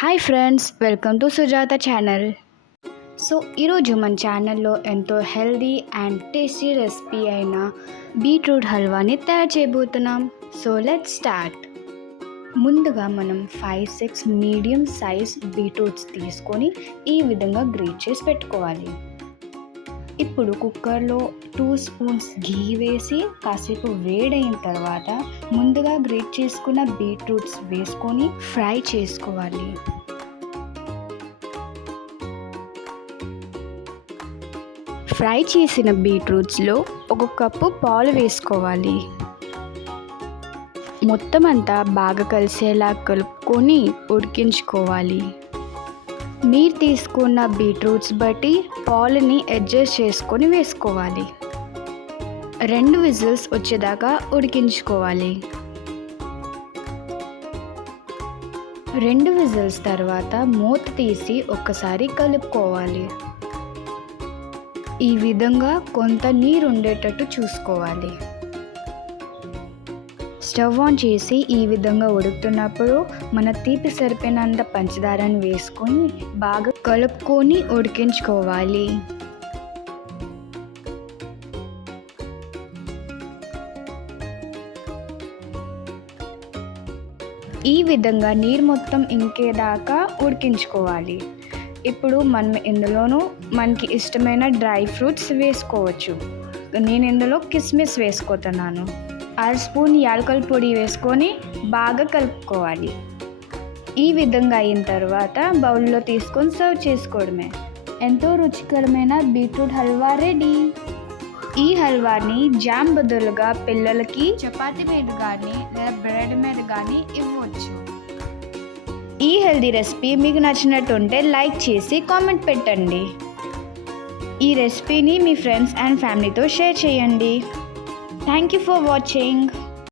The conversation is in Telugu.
Hi friends, welcome to Sujatha channel. So ఈరోజు మన ఛానల్లో ఎంతో హెల్దీ అండ్ టేస్టీ రెసిపీ అయిన బీట్రూట్ హల్వాని తయారు చేయబోతున్నాం. So let's start. ముందుగా మనం 5-6 మీడియం సైజ్ బీట్రూట్స్ తీసుకొని ఈ విధంగా గ్రేట్ చేసి పెట్టుకోవాలి. ఇప్పుడు కుక్కర్లో 2 స్పూన్స్ ఘీ వేసి కాసేపు వేడైన తర్వాత ముందుగా గ్రేట్ చేసుకున్న బీట్రూట్స్ వేసుకొని ఫ్రై చేసుకోవాలి. ఫ్రై చేసిన బీట్రూట్స్లో 1 కప్పు పాలు వేసుకోవాలి. మొత్తం అంతా బాగా కలిసేలా కలుపుకొని ఉడికించుకోవాలి. మీరు తీసుకున్న బీట్రూట్స్ బట్టి పాలుని అడ్జస్ట్ చేసుకొని వేసుకోవాలి. 2 విజిల్స్ వచ్చేదాకా ఉడికించుకోవాలి. 2 విజిల్స్ తర్వాత మూత తీసి ఒక్కసారి కలుపుకోవాలి. ఈ విధంగా కొంత నీరు ఉండేటట్టు చూసుకోవాలి. స్టవ్ ఆన్ చేసి ఈ విధంగా ఉడుకుతున్నప్పుడు మన తీపి సరిపోయినంత పంచదారని వేసుకొని బాగా కలుపుకొని ఉడికించుకోవాలి. ఈ విధంగా నీరు మొత్తం ఇంకేదాకా ఉడికించుకోవాలి. ఇప్పుడు మనం ఇందులోనూ మనకి ఇష్టమైన డ్రై ఫ్రూట్స్ వేసుకోవచ్చు. నేను ఇందులో కిస్మిస్ వేసుకుంటున్నాను. 1/2 స్పూన్ యాలకుల పొడి వేసుకొని బాగా కలుపుకోవాలి. ఈ విధంగా అయిన తర్వాత బౌల్లో తీసుకొని సర్వ్ చేసుకోవడమే. ఎంతో రుచికరమైన బీట్రూట్ హల్వా రెడీ. ఈ హల్వాని జామ్ బదులుగా పిల్లలకి చపాతీ మీద కానీ లేదా బ్రెడ్ మీద కానీ ఇవ్వచ్చు. ఈ హెల్దీ రెసిపీ మీకు నచ్చినట్టుంటే లైక్ చేసి కామెంట్ పెట్టండి. ఈ రెసిపీని మీ ఫ్రెండ్స్ అండ్ ఫ్యామిలీతో షేర్ చేయండి. Thank you for watching.